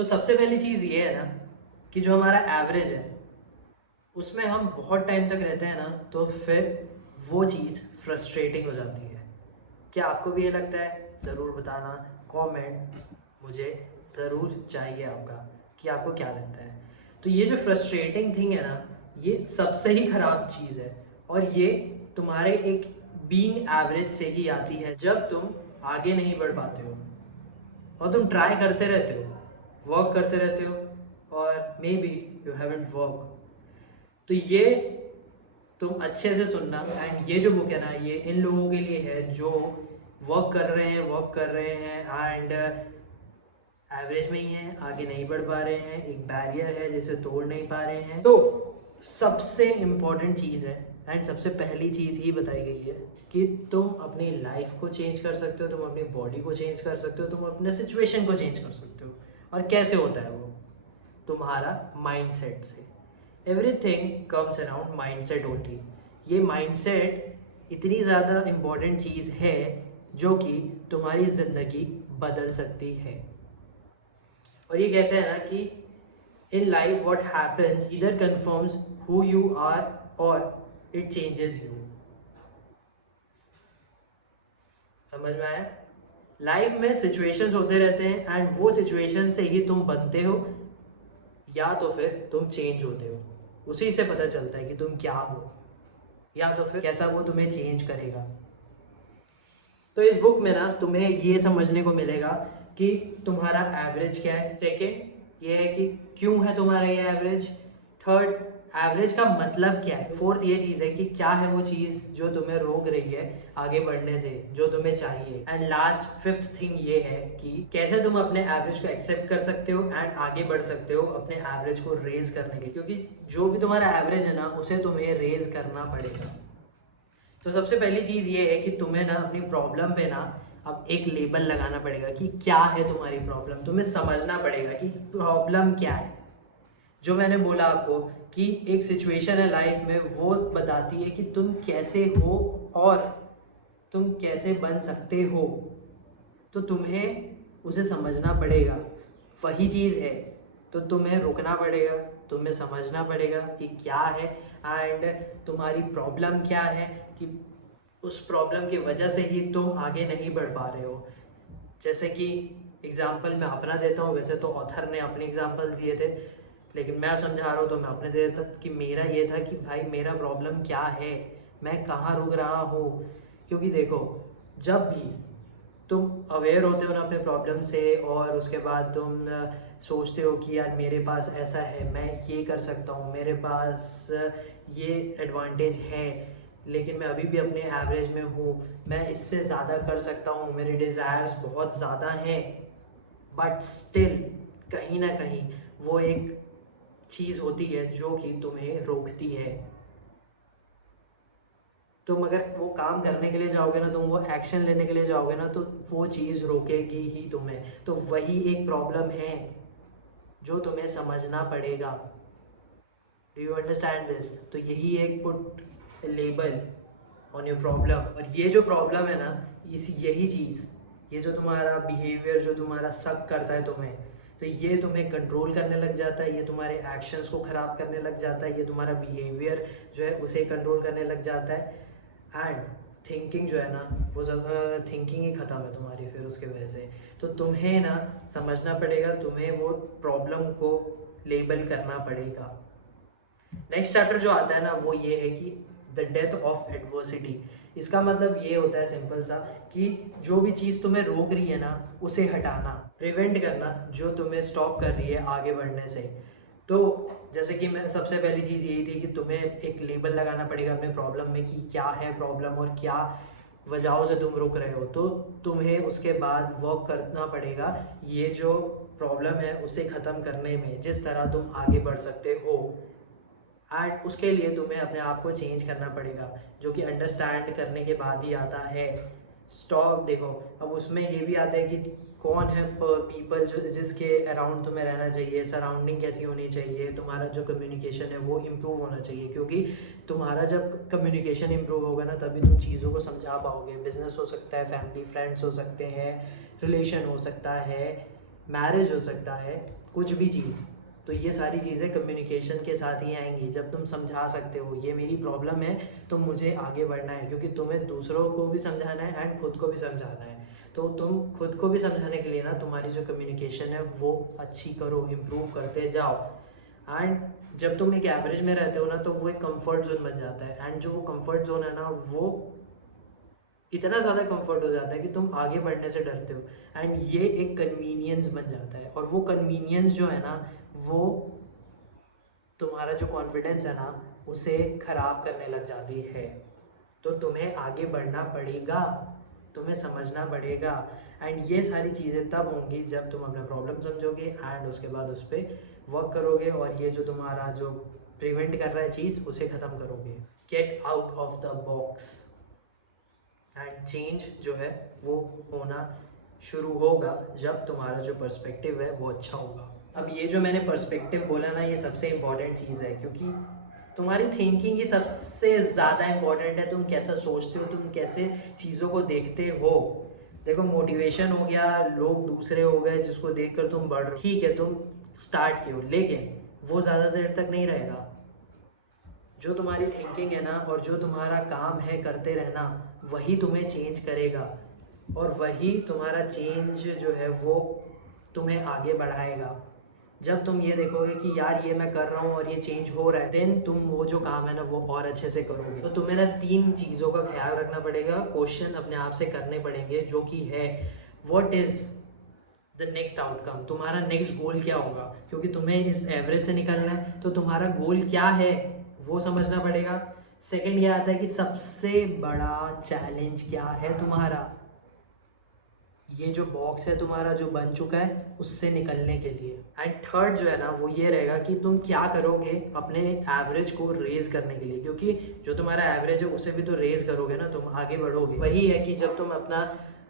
तो सबसे पहली चीज़ ये है ना कि जो हमारा एवरेज है उसमें हम बहुत टाइम तक रहते हैं ना, तो फिर वो चीज़ फ्रस्ट्रेटिंग हो जाती है। क्या आपको भी ये लगता है? ज़रूर बताना, कमेंट मुझे ज़रूर चाहिए आपका कि आपको क्या लगता है। तो ये जो फ्रस्ट्रेटिंग थिंग है ना, ये सबसे ही ख़राब चीज़ है और ये तुम्हारे एक बीइंग एवरेज से ही आती है। जब तुम आगे नहीं बढ़ पाते हो और तुम ट्राई करते रहते हो, वर्क करते रहते हो और may be you haven't work, तो ये तुम अच्छे से सुनना। एंड ये जो बुक है ना, ये इन लोगों के लिए है जो वर्क कर रहे हैं एंड एवरेज में ही हैं, आगे नहीं बढ़ पा रहे हैं, एक बैरियर है जिसे तोड़ नहीं पा रहे हैं। तो सबसे इम्पॉर्टेंट चीज़ है एंड सबसे पहली चीज़ ही बताई गई है कि तुम अपनी लाइफ को चेंज कर सकते हो, तुम अपनी बॉडी को चेंज कर सकते हो, तुम अपने सिचुएशन को चेंज कर सकते हो। और कैसे होता है वो? तुम्हारा माइंडसेट से। Everything comes around mindset only. ये माइंडसेट इतनी ज़्यादा इम्पॉर्टेंट चीज़ है जो कि तुम्हारी ज़िंदगी बदल सकती है। और ये कहते हैं ना कि in life what happens either confirms who you are और इट चेंजेस यू। समझ में आया? लाइफ में सिचुएशंस होते रहते हैं एंड वो सिचुएशन से ही तुम बनते हो या तो फिर तुम चेंज होते हो। उसी से पता चलता है कि तुम क्या हो या तो फिर कैसा वो तुम्हें चेंज करेगा। तो इस बुक में ना तुम्हें ये समझने को मिलेगा कि तुम्हारा एवरेज क्या है। सेकंड ये है कि क्यों है तुम्हारा ये एवरेज। थर्ड, एवरेज का मतलब क्या है। फोर्थ ये चीज़ है कि क्या है वो चीज़ जो तुम्हें रोक रही है आगे बढ़ने से, जो तुम्हें चाहिए। एंड लास्ट फिफ्थ थिंग ये है कि कैसे तुम अपने एवरेज को एक्सेप्ट कर सकते हो एंड आगे बढ़ सकते हो अपने एवरेज को रेज करने के, क्योंकि जो भी तुम्हारा एवरेज है ना उसे तुम्हें रेज करना पड़ेगा। तो सबसे पहली चीज़ ये है कि तुम्हें ना अपनी प्रॉब्लम पे ना अब एक लेबल लगाना पड़ेगा कि क्या है तुम्हारी प्रॉब्लम। तुम्हें समझना पड़ेगा कि प्रॉब्लम क्या है। जो मैंने बोला आपको कि एक सिचुएशन है लाइफ में, वो बताती है कि तुम कैसे हो और तुम कैसे बन सकते हो। तो तुम्हें उसे समझना पड़ेगा, वही चीज़ है। तो तुम्हें रुकना पड़ेगा, तुम्हें समझना पड़ेगा कि क्या है एंड तुम्हारी प्रॉब्लम क्या है, कि उस प्रॉब्लम की वजह से ही तुम आगे नहीं बढ़ पा रहे हो। जैसे कि एग्जाम्पल मैं अपना देता हूँ, वैसे तो ऑथर ने अपने एग्जाम्पल दिए थे, लेकिन मैं समझा रहा हूँ तो मैं अपने दे देता कि मेरा ये था कि भाई मेरा प्रॉब्लम क्या है, मैं कहाँ रुक रहा हूँ। क्योंकि देखो, जब भी तुम अवेयर होते हो ना अपने प्रॉब्लम से और उसके बाद तुम सोचते हो कि यार मेरे पास ऐसा है, मैं ये कर सकता हूँ, मेरे पास ये एडवांटेज है, लेकिन मैं अभी भी अपने एवरेज में हूँ, मैं इससे ज़्यादा कर सकता हूँ, मेरे डिज़ायर्स बहुत ज़्यादा हैं, बट स्टिल कहीं ना कहीं वो एक चीज़ होती है जो कि तुम्हें रोकती है। तुम अगर वो काम करने के लिए जाओगे ना, तुम वो एक्शन लेने के लिए जाओगे ना, तो वो चीज़ रोकेगी ही तुम्हें। तो वही एक प्रॉब्लम है जो तुम्हें समझना पड़ेगा। Do you understand this? तो यही एक put label on your problem. और ये जो प्रॉब्लम है ना, इस यही चीज़, ये जो तुम्हारा बिहेवियर जो तुम्हारा सक करता है तुम्हें, तो ये तुम्हें कंट्रोल करने लग जाता है, ये तुम्हारे एक्शंस को ख़राब करने लग जाता है, ये तुम्हारा बिहेवियर जो है उसे कंट्रोल करने लग जाता है। एंड थिंकिंग जो है ना, वो सब थिंकिंग ही ख़त्म है तुम्हारी फिर उसके वजह से। तो तुम्हें ना समझना पड़ेगा, तुम्हें वो प्रॉब्लम को लेबल करना पड़ेगा। नेक्स्ट चैप्टर जो आता है ना, वो ये है कि द डेथ ऑफ एडवर्सिटी। इसका मतलब ये होता है सिंपल सा कि जो भी चीज़ तुम्हें रोक रही है ना, उसे हटाना, प्रिवेंट करना, जो तुम्हें स्टॉप कर रही है आगे बढ़ने से। तो जैसे कि मैं सबसे पहली चीज़ यही थी कि तुम्हें एक लेबल लगाना पड़ेगा अपने प्रॉब्लम में कि क्या है प्रॉब्लम और क्या वजहों से तुम रुक रहे हो। तो तुम्हें उसके बाद वर्क करना पड़ेगा ये जो प्रॉब्लम है उसे ख़त्म करने में, जिस तरह तुम आगे बढ़ सकते हो। एंड उसके लिए तुम्हें अपने आप को चेंज करना पड़ेगा, जो कि अंडरस्टैंड करने के बाद ही आता है। स्टॉप देखो, अब उसमें ये भी आता है कि कौन है पीपल जो जिसके अराउंड तुम्हें रहना चाहिए, सराउंडिंग कैसी होनी चाहिए, तुम्हारा जो कम्युनिकेशन है वो इम्प्रूव होना चाहिए। क्योंकि तुम्हारा जब कम्युनिकेशन इम्प्रूव होगा ना, तभी तुम चीज़ों को समझा पाओगे। बिजनेस हो सकता है, फैमिली फ्रेंड्स हो सकते हैं, रिलेशन हो सकता है, मैरिज हो सकता है, कुछ भी चीज़। तो ये सारी चीज़ें कम्युनिकेशन के साथ ही आएंगी, जब तुम समझा सकते हो ये मेरी प्रॉब्लम है तो मुझे आगे बढ़ना है, क्योंकि तुम्हें दूसरों को भी समझाना है एंड खुद को भी समझाना है। तो तुम खुद को भी समझाने के लिए ना तुम्हारी जो कम्युनिकेशन है वो अच्छी करो, इम्प्रूव करते जाओ। एंड जब तुम एक एवरेज में रहते हो ना तो वो एक कंफर्ट जोन बन जाता है, एंड जो वो कंफर्ट जोन है ना वो इतना ज़्यादा कंफर्ट हो जाता है कि तुम आगे बढ़ने से डरते हो, एंड ये एक कन्वीनियंस बन जाता है। और वो कन्वीनियंस जो है ना वो तुम्हारा जो कॉन्फिडेंस है ना उसे खराब करने लग जाती है। तो तुम्हें आगे बढ़ना पड़ेगा, तुम्हें समझना पड़ेगा। एंड ये सारी चीज़ें तब होंगी जब तुम अपना प्रॉब्लम समझोगे एंड उसके बाद उस पर वर्क करोगे, और ये जो तुम्हारा जो प्रिवेंट कर रहा है चीज़ उसे ख़त्म करोगे। Get out of the box and change जो है वो होना शुरू होगा जब तुम्हारा जो पर्सपेक्टिव है वो अच्छा होगा। अब ये जो मैंने पर्सपेक्टिव बोला ना ये सबसे इम्पॉर्टेंट चीज़ है, क्योंकि तुम्हारी थिंकिंग ही सबसे ज़्यादा इम्पॉर्टेंट है। तुम कैसा सोचते हो, तुम कैसे चीज़ों को देखते हो। देखो मोटिवेशन हो गया, लोग दूसरे हो गए जिसको देखकर तुम बढ़ रहे हो, ठीक है तुम स्टार्ट किए हो, लेकिन वो ज़्यादा देर तक नहीं रहेगा। जो तुम्हारी थिंकिंग है ना और जो तुम्हारा काम है करते रहना, वही तुम्हें चेंज करेगा, और वही तुम्हारा चेंज जो है वो तुम्हें आगे बढ़ाएगा। जब तुम ये देखोगे कि यार ये मैं कर रहा हूँ और ये चेंज हो रहा है, देन तुम वो जो काम है ना वो और अच्छे से करोगे। तो तुम्हें ना 3 चीज़ों का ख्याल रखना पड़ेगा, क्वेश्चन अपने आप से करने पड़ेंगे, जो कि है what is the next outcome, तुम्हारा नेक्स्ट गोल क्या होगा। क्योंकि तुम्हें इस एवरेज से निकलना है तो तुम्हारा गोल क्या है वो समझना पड़ेगा। सेकंड ये आता है कि सबसे बड़ा चैलेंज क्या है तुम्हारा, ये जो बॉक्स है तुम्हारा जो बन चुका है उससे निकलने के लिए। एंड थर्ड जो है ना वो ये रहेगा कि तुम क्या करोगे अपने एवरेज को रेज करने के लिए, क्योंकि जो तुम्हारा एवरेज है उसे भी तो रेज करोगे ना, तुम आगे बढ़ोगे। वही है कि जब तुम अपना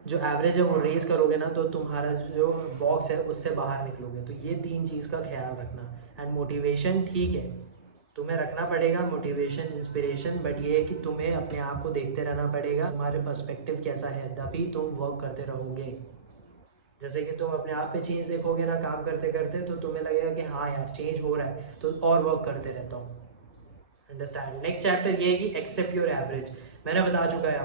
जो एवरेज है वो रेज करोगे ना तो तुम्हारा जो बॉक्स है उससे बाहर निकलोगे। तो ये 3 चीज़ का ख्याल रखना। एंड मोटिवेशन ठीक है तुम्हें रखना पड़ेगा, मोटिवेशन इंस्पिरेशन, बट ये है कि तुम्हें अपने आप को देखते रहना पड़ेगा तुम्हारे पर्सपेक्टिव कैसा है, तभी तुम वर्क करते रहोगे। जैसे कि तुम अपने आप पे चेंज देखोगे ना काम करते करते, तो तुम्हें लगेगा कि हाँ यार चेंज हो रहा है तो और वर्क करते रहता हूँ। अंडरस्टैंड। नेक्स्ट चैप्टर ये है कि एक्सेप्ट योर एवरेज। मैंने बता चुका है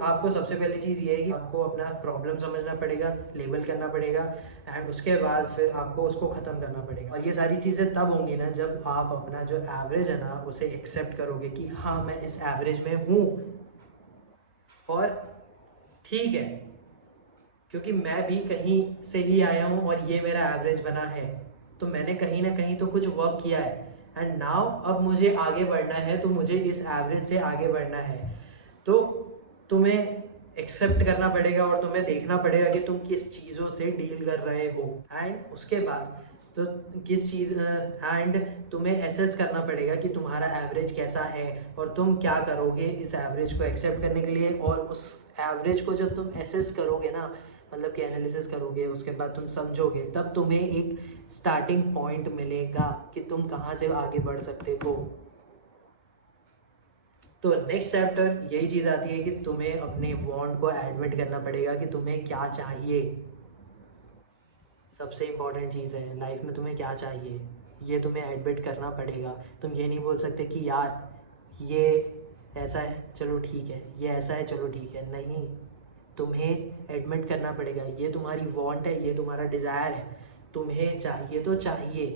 आपको सबसे पहली चीज़ ये है कि आपको अपना प्रॉब्लम समझना पड़ेगा, लेबल करना पड़ेगा, एंड उसके बाद फिर आपको उसको ख़त्म करना पड़ेगा। और ये सारी चीज़ें तब होंगी ना जब आप अपना जो एवरेज है ना उसे एक्सेप्ट करोगे कि हाँ मैं इस एवरेज में हूँ, और ठीक है क्योंकि मैं भी कहीं से ही आया हूँ और ये मेरा एवरेज बना है, तो मैंने कहीं ना कहीं तो कुछ वर्क किया है, एंड नाउ अब मुझे आगे बढ़ना है, तो मुझे इस एवरेज से आगे बढ़ना है। तो तुम्हें एक्सेप्ट करना पड़ेगा और तुम्हें देखना पड़ेगा कि तुम किस चीज़ों से डील कर रहे हो, एंड उसके बाद तो किस चीज़ एंड तुम्हें एसेस करना पड़ेगा कि तुम्हारा एवरेज कैसा है और तुम क्या करोगे इस एवरेज को एक्सेप्ट करने के लिए। और उस एवरेज को जब तुम एसेस करोगे ना, मतलब कि एनालिसिस करोगे, उसके बाद तुम समझोगे, तब तुम्हें एक स्टार्टिंग पॉइंट मिलेगा कि तुम कहाँ से आगे बढ़ सकते हो। तो नेक्स्ट चैप्टर यही चीज़ आती है कि तुम्हें अपने वांट को एडमिट करना पड़ेगा कि तुम्हें क्या चाहिए। सबसे इम्पॉर्टेंट चीज़ है लाइफ में, तुम्हें क्या चाहिए ये तुम्हें एडमिट करना पड़ेगा। तुम ये नहीं बोल सकते कि यार ये ऐसा है चलो ठीक है, ये ऐसा है चलो ठीक है, नहीं, तुम्हें एडमिट करना पड़ेगा ये तुम्हारी वांट है, ये तुम्हारा डिज़ायर है, तुम्हें चाहिए तो चाहिए।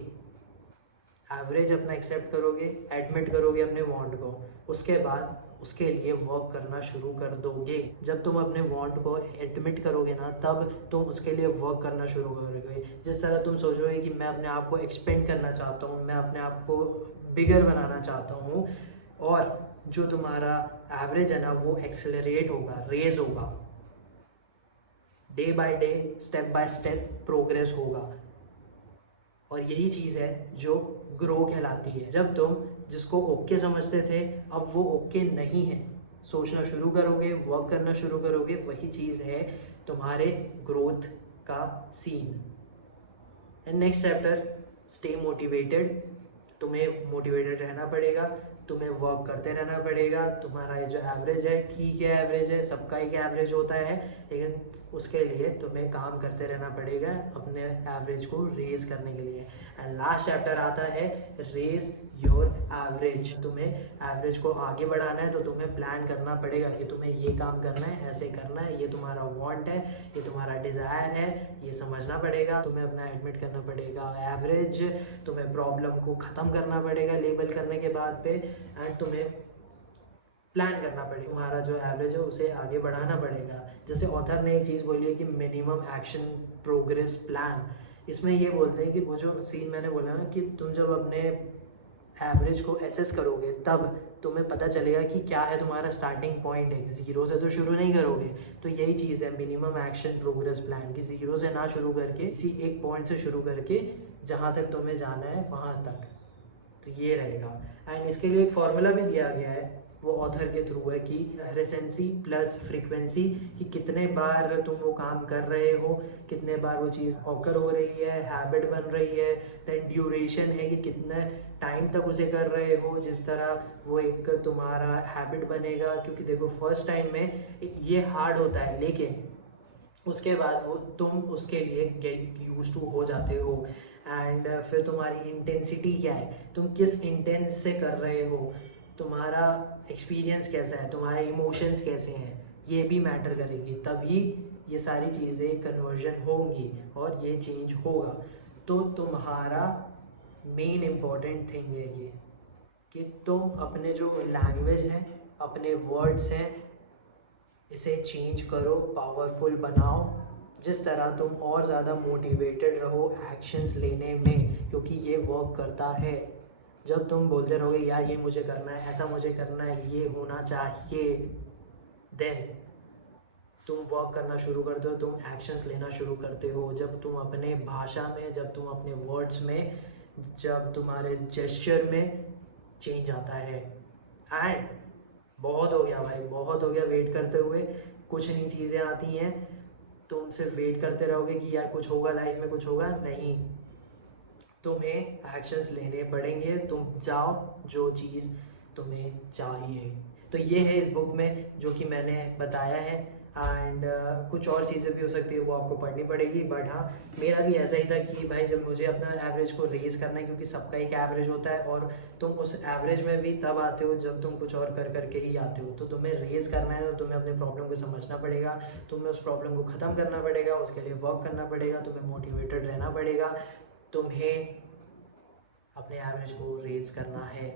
एवरेज अपना एक्सेप्ट करोगे, एडमिट करोगे अपने वांट को, उसके बाद उसके लिए वर्क करना शुरू कर दोगे। जब तुम अपने वांट को एडमिट करोगे ना तब तुम उसके लिए वर्क करना शुरू करोगे। जिस तरह तुम सोचोगे कि मैं अपने आप को एक्सपेंड करना चाहता हूँ, मैं अपने आप को बिगर बनाना चाहता हूँ, और जो तुम्हारा एवरेज है ना वो एक्सेलरेट होगा, रेज होगा, day by day, step by step progress होगा। और यही चीज़ है जो ग्रो कहलाती है। जब तुम जिसको ओके समझते थे अब वो ओके नहीं है, सोचना शुरू करोगे, वर्क करना शुरू करोगे, वही चीज़ है तुम्हारे ग्रोथ का scene. And next chapter stay motivated. तुम्हें मोटिवेटेड रहना पड़ेगा, तुम्हें वर्क करते रहना पड़ेगा। तुम्हारा ये जो एवरेज है ठीक है, एवरेज है, सबका एक एवरेज होता है, लेकिन उसके लिए तुम्हें काम करते रहना पड़ेगा अपने एवरेज को रेज करने के लिए। एंड लास्ट चैप्टर आता है रेज योर एवरेज। तुम्हें एवरेज को आगे बढ़ाना है तो तुम्हें प्लान करना पड़ेगा कि तुम्हें ये काम करना है, ऐसे करना है, ये तुम्हारा वांट है, ये तुम्हारा डिज़ायर है, ये समझना पड़ेगा। तुम्हें अपना एडमिट करना पड़ेगा एवरेज, तुम्हें प्रॉब्लम को ख़त्म करना पड़ेगा लेबल करने के बाद पे, एंड तुम्हें प्लान करना पड़ेगा। तुम्हारा जो एवरेज है उसे आगे बढ़ाना पड़ेगा। जैसे ऑथर ने एक चीज़ बोली है कि मिनिमम एक्शन प्रोग्रेस प्लान। इसमें ये बोलते हैं कि वो जो सीन मैंने बोला ना कि तुम जब अपने एवरेज को एसेस करोगे तब तुम्हें पता चलेगा कि क्या है तुम्हारा स्टार्टिंग पॉइंट है। ज़ीरो से तो शुरू नहीं करोगे। तो यही चीज़ है मिनिमम एक्शन प्रोग्रेस प्लान, कि ज़ीरो से ना शुरू करके किसी एक पॉइंट से शुरू करके जहाँ तक तुम्हें जाना है वहाँ तक। तो ये रहेगा। एंड इसके लिए एक फॉर्मूला भी दिया गया है, वो ऑथर के थ्रू है, कि रेसेंसी प्लस फ्रीक्वेंसी, कि कितने बार तुम वो काम कर रहे हो, कितने बार वो चीज़ ऑकर हो रही है, हैबिट बन रही है। देन ड्यूरेशन है कि कितने टाइम तक उसे कर रहे हो, जिस तरह वो एक तुम्हारा हैबिट बनेगा। क्योंकि देखो फर्स्ट टाइम में ये हार्ड होता है, लेकिन उसके बाद वो तुम उसके लिए गेट यूज टू हो जाते हो। एंड फिर तुम्हारी इंटेंसिटी क्या है, तुम किस इंटेंस से कर रहे हो, तुम्हारा एक्सपीरियंस कैसा है, तुम्हारे इमोशंस कैसे हैं, ये भी मैटर करेगी। तभी ये सारी चीज़ें कन्वर्जन होंगी और ये चेंज होगा। तो तुम्हारा मेन इम्पॉर्टेंट थिंग है ये, कि तुम अपने जो लैंग्वेज है, अपने वर्ड्स हैं, इसे चेंज करो, पावरफुल बनाओ, जिस तरह तुम और ज़्यादा मोटिवेटेड रहो एक्शंस लेने में, क्योंकि ये वर्क करता है। जब तुम बोलते रहोगे यार ये मुझे करना है, ऐसा मुझे करना है, ये होना चाहिए, देन तुम वर्क करना शुरू करते हो, तुम एक्शंस लेना शुरू करते हो। जब तुम अपने भाषा में, जब तुम अपने वर्ड्स में, जब तुम्हारे जेस्चर में चेंज आता है। एंड बहुत हो गया भाई, बहुत हो गया वेट करते हुए। कुछ नई चीज़ें आती हैं, तुम सिर्फ वेट करते रहोगे कि यार कुछ होगा लाइफ में, कुछ होगा नहीं, तुम्हें एक्शंस लेने पड़ेंगे। तुम जाओ जो चीज़ तुम्हें चाहिए। तो ये है इस बुक में जो कि मैंने बताया है। एंड कुछ और चीज़ें भी हो सकती है, वो आपको पढ़नी पड़ेगी। बट हाँ, मेरा भी ऐसा ही था कि भाई जब मुझे अपना एवरेज को रेज करना है, क्योंकि सबका एक एवरेज होता है और तुम उस एवरेज में भी तब आते हो जब तुम कुछ और कर करके ही आते हो। तो तुम्हें रेज करना है तो तुम्हें अपने प्रॉब्लम को समझना पड़ेगा, तुम्हें उस प्रॉब्लम को ख़त्म करना पड़ेगा, उसके लिए वर्क करना पड़ेगा, तुम्हें मोटिवेटेड रहना पड़ेगा, तुम्हें अपने एवरेज को रेज करना है।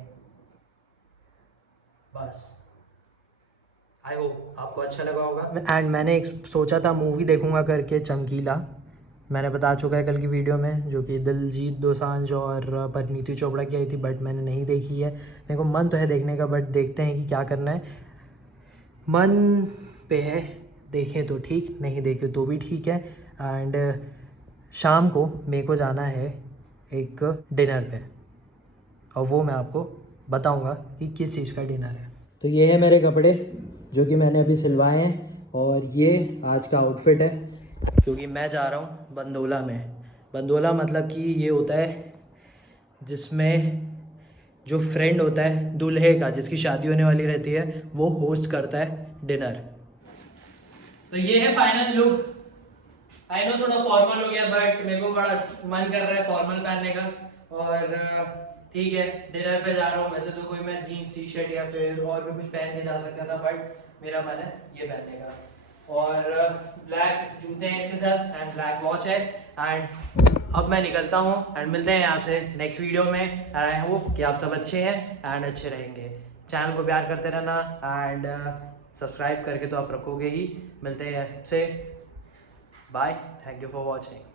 बस, आई होप आपको अच्छा लगा होगा। एंड मैंने एक सोचा था मूवी देखूंगा करके, चमकीला, मैंने बता चुका है कल की वीडियो में, जो कि दिलजीत दोसांझ और परिणीति चोपड़ा की आई थी, बट मैंने नहीं देखी है। मेरे को मन तो है देखने का, बट देखते हैं कि क्या करना है। मन पे है, देखें तो ठीक, नहीं देखे तो भी ठीक है। एंड शाम को मेरे को जाना है एक डिनर पे, और वो मैं आपको बताऊंगा कि किस चीज़ का डिनर है। तो ये है मेरे कपड़े जो कि मैंने अभी सिलवाए हैं, और ये आज का आउटफिट है, क्योंकि मैं जा रहा हूँ बंदोला में। बंदोला मतलब कि ये होता है जिसमें जो फ्रेंड होता है दूल्हे का, जिसकी शादी होने वाली रहती है, वो होस्ट करता है डिनर। तो ये है फाइनल लुक। आई नो थोड़ा फॉर्मल हो गया, बट मेरे को बड़ा मन कर रहा है फॉर्मल पहनने का। और ठीक है, डिनर पे जा रहा हूँ। वैसे तो कोई मैं जीन्स टी शर्ट या फिर और भी कुछ पहन के जा सकता था, बट मेरा मन है ये पहनने का। और ब्लैक जूते हैं इसके साथ, एंड ब्लैक वॉच है। एंड अब मैं निकलता हूँ, एंड मिलते हैं आपसे नेक्स्ट वीडियो में। एंड आई होप कि आप सब अच्छे हैं एंड अच्छे रहेंगे। चैनल को प्यार करते रहना, एंड सब्सक्राइब करके तो आप रखोगे ही। मिलते हैं आपसे, bye, thank you for watching.